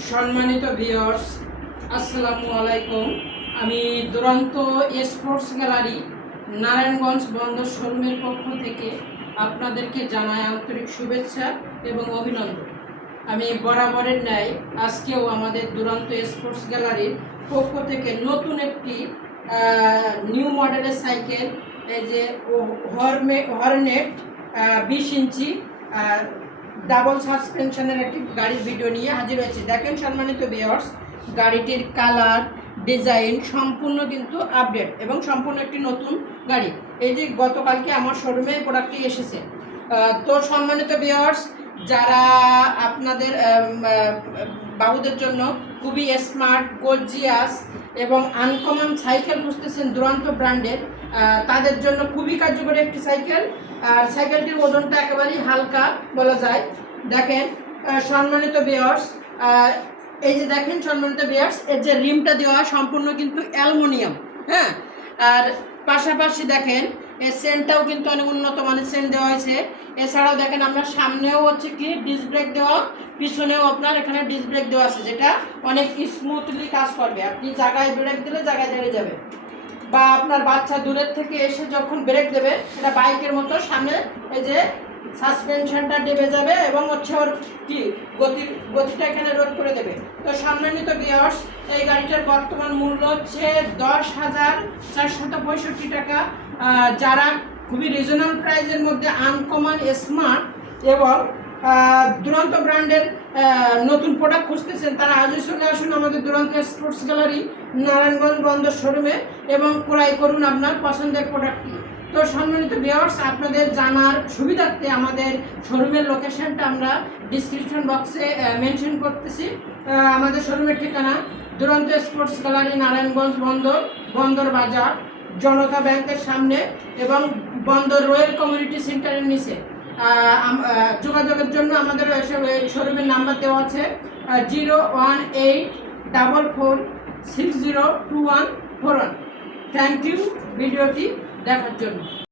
সম্মানিত ভিউয়ার্স, আসসালামু আলাইকুম। আমি দুরন্ত স্পোর্টস গ্যালারি নারায়ণগঞ্জ বন্দর শোরুমের পক্ষ থেকে আপনাদেরকে জানাই আন্তরিক শুভেচ্ছা এবং অভিনন্দন। আমি বরাবরের ন্যায় আজকেও আমাদের দুরন্ত স্পোর্টস গ্যালারির পক্ষ থেকে নতুন একটি নিউ মডেলের সাইকেল, এই যে হর্নেট 20 ইঞ্চি ডাবল সাসপেনশনের একটি গাড়ির ভিডিও নিয়ে হাজির হয়েছে। দেখেন সম্মানিত ভিউয়ার্স, গাড়িটির কালার ডিজাইন সম্পূর্ণ কিন্তু আপডেট এবং সম্পূর্ণ একটি নতুন গাড়ি। এই যে গতকালকে আমার শোরুমে প্রোডাক্টটি এসেছে। তো সম্মানিত ভিউয়ার্স, যারা আপনাদের বাবুদের জন্য খুবই স্মার্ট, গর্জিয়াস এবং আনকমন সাইকেল খুঁজতেছেন দুরন্ত ব্র্যান্ডের, তাদের জন্য খুবই কার্যকরী একটি সাইকেল। আর সাইকেলটির ওজনটা একেবারেই হালকা বলা যায়। দেখেন সম্মানিত ভিউয়ার্স, এই যে দেখেন সম্মানিত ভিউয়ার্স, এর যে রিমটা দেওয়া সম্পূর্ণ কিন্তু অ্যালুমিনিয়াম, হ্যাঁ। আর পাশাপাশি দেখেন এর সেন্টটাও কিন্তু অনেক উন্নত মানের সেন্ট দেওয়া হয়েছে। এছাড়াও দেখেন আমরা সামনেও হচ্ছে কি ডিস্ক ব্রেক দেওয়া, পিছনেও আপনার এখানে ডিস্ক ব্রেক দেওয়া আছে, যেটা অনেক স্মুথলি কাজ করবে। আপনি জায়গায় ব্রেক দিলে জায়গায় দাঁড়িয়ে যাবে, বা আপনার বাচ্চা দূরের থেকে এসে যখন ব্রেক দেবে এটা বাইকের মতো সামনে এই যে সাসপেনশনটা ডেবে যাবে এবং হচ্ছে ওর কি গতিটা এখানে রোধ করে দেবে। তো সম্মানিত ভিউয়ার্স, এই গাড়িটার বর্তমান মূল্য হচ্ছে 10,465 টাকা। যারা খুবই রিজনেবল প্রাইসের মধ্যে আনকমন, স্মার্ট এবং দুরন্ত ব্র্যান্ডের নতুন প্রোডাক্ট খুঁজতেছেন, তারা আজই চলে আসুন আমাদের দুরন্ত স্পোর্টস গ্যালারি নারায়ণগঞ্জ বন্দর শোরুমে এবং ক্রয় করুন আপনার পছন্দের প্রোডাক্টটি। তো সম্মানিত ভিউয়ার্স, আপনাদের জানার সুবিধার্থে আমাদের শোরুমের লোকেশনটা আমরা ডিসক্রিপশন বক্সে মেনশন করতেছি। আমাদের শোরুমের ঠিকানা দুরন্ত স্পোর্টস গ্যালারি নারায়ণগঞ্জ বন্দর বাজার, জনতা ব্যাংকের সামনে এবং বন্দর রয়্যাল কমিউনিটি সেন্টারের নিচে। যোগাযোগের জন্য আমাদের শোরুমের নাম্বার দেওয়া আছে 01844602141। থ্যাংক ইউ ভিডিওটি দেখার জন্য।